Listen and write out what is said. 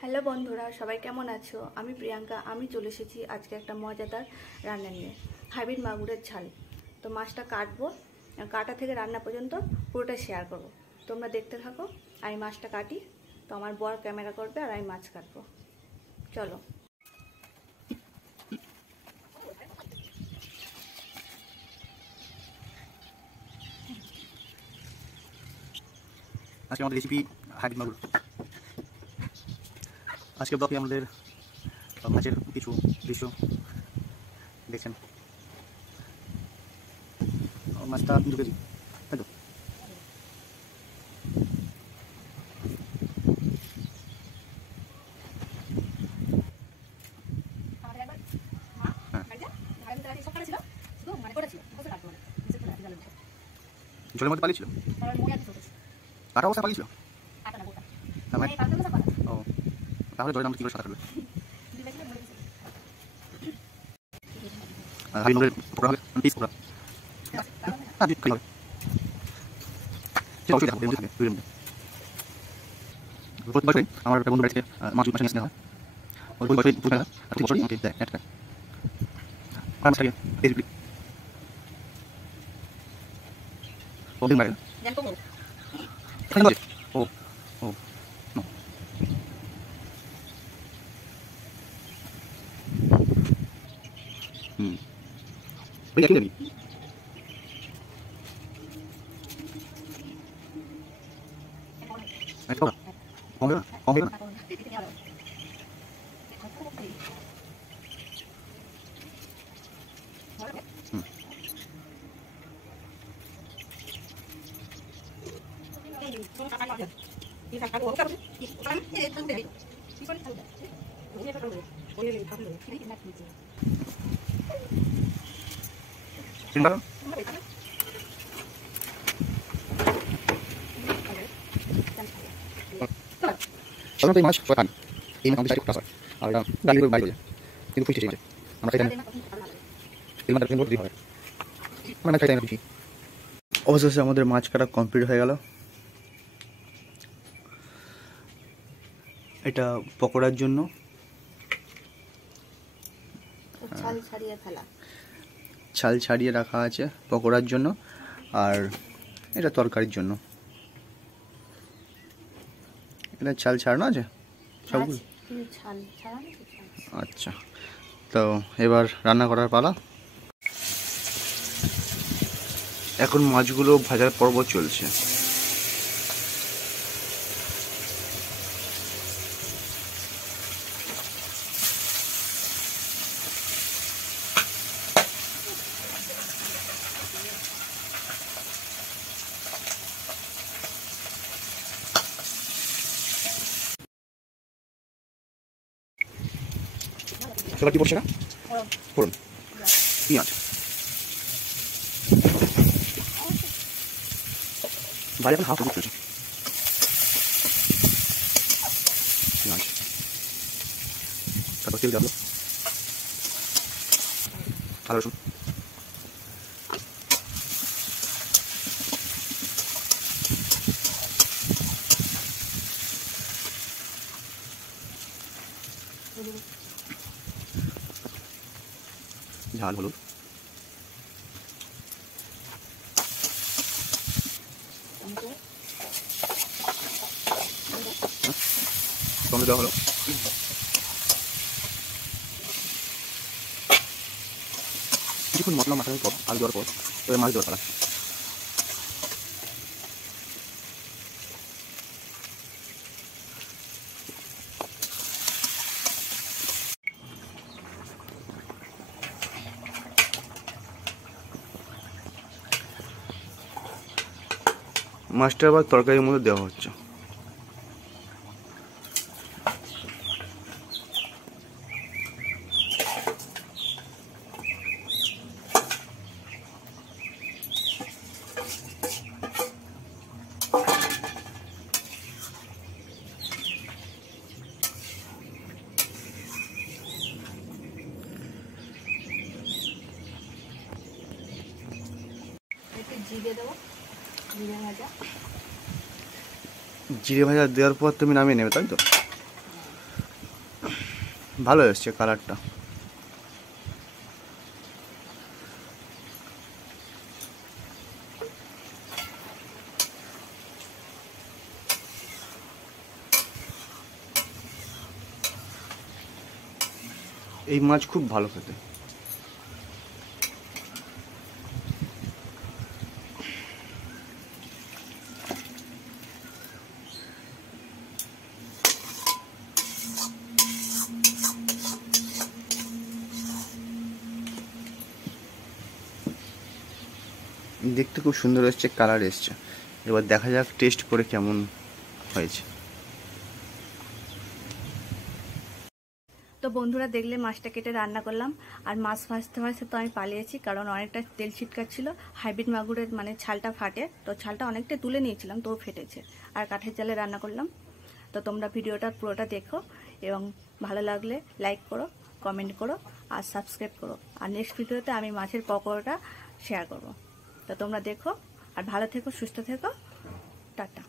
Hello বন্ধুরা, সবাই কেমন আছো? আমি প্রিয়াঙ্কা। আমি চলে এসেছি আজকে একটা মজাদার রান্না নিয়ে, হাইব্রিড মাগুরের ঝাল। তো মাছটা কাটবো, কাটা থেকে রান্না পর্যন্ত পুরোটা শেয়ার করব। তোমরা দেখতে থাকো। আমি মাছটা কাটি, তো আমার বর ক্যামেরা করবে আর আমি মাছ কাটবো। চলো। আজকে আমাদের রেসিপি হাইব্রিড মাগুর। আজকে ব্লগে আমাদের মাছের কিছু দৃশ্য দেখছেন। মাছটা 2 কেজি, তাই তো? জলের মধ্যে পালিয়েছিল, কাটা অবস্থা পালিয়েছিল। ও, তাহলে জলের মধ্যে কি করে সাঁতার কাটবে? হাইব্রিড মাগুরের পকোড়া হবে, পিস পকোড়া। হ্যাঁ, খাই হবে। সেটা অবশ্যই দেখাবো, এর মধ্যে থাকে, ভিডিওর মধ্যে। প্রতি বছরই আমার একটা বন্ধু বাড়িতে মাছ নিয়ে আসতে হয়। ওই বছরই প্রতি বছরই আমাকে দেয় একটা মাছটাকে বেসিকলি প্রবলেম বাড়ে না। ও ও নো, ওই একই নাকি? একটা কম হবে না, কম হবে না। সাধারণত এই মাছ কয় খান, এই মাছ আমাদের সাইডে হয় আর এটা ডালি করে বাইরে হয়ে যায়, কিন্তু পুষ্টি সেই মাছে আমরা খাই না। এই মাছটা কিন্তু দিতে হয়, মানে খাই না বেশি। অবশেষে আমাদের মাছ কাটা কমপ্লিট হয়ে গেল। এটা পকোড়ার জন্য, ছাল ছাড়িয়ে রাখা আছে পকোড়ার জন্য, আর এটা তরকারির জন্য। এটা ছাল ছাড়ানো আছে সবগুলো। আচ্ছা, তো এবার রান্না করার পালা। এখন মাছগুলো ভাজার পর্ব চলছে। এবার কি পড়ছে না? ফোড়ন, পেঁয়াজ, ভাই এখন হাফ চলছে। পেঁয়াজ, তারপর তেল দেওয়া, আদা রসুন, ঝাল, হলুদ, টমেটো দেওয়া হলো। কিছুক্ষণ মশলা মাখানোর পর, আলু দেওয়ার পর এবার মাছ দেওয়ার পালা। মাছটা আবার তরকারির মধ্যে দেওয়া হচ্ছে। জিরে ভাজা দেওয়ার পর তুমি নামিয়ে নেবে, তাই তো? ভালো এসছে কালারটা। এই মাছ খুব ভালো খেতে। দেখতে খুব সুন্দর এসছে, কালার এসছে। এবার দেখা যাক টেস্ট করে কেমন হয়েছে। তো বন্ধুরা দেখলে মাছটা কেটে রান্না করলাম। আর মাছ ভাজতে ভাজতে তো আমি পালিয়েছি, কারণ অনেকটা তেল ছিটকাচ্ছিল। হাইব্রিড মাগুরের মানে ছালটা ফাটে, তো ছালটা অনেকটা তুলে নিয়েছিলাম, তো ফেটেছে। আর কাঠের জালে রান্না করলাম। তো তোমরা ভিডিওটা পুরোটা দেখো, এবং ভালো লাগলে লাইক করো, কমেন্ট করো, আর সাবস্ক্রাইব করো। আর নেক্সট ভিডিওতে আমি মাছের পকোড়াটা শেয়ার করব। তো তোমরা দেখো, আর ভালো থেকো, সুস্থ থেকো, টাটা।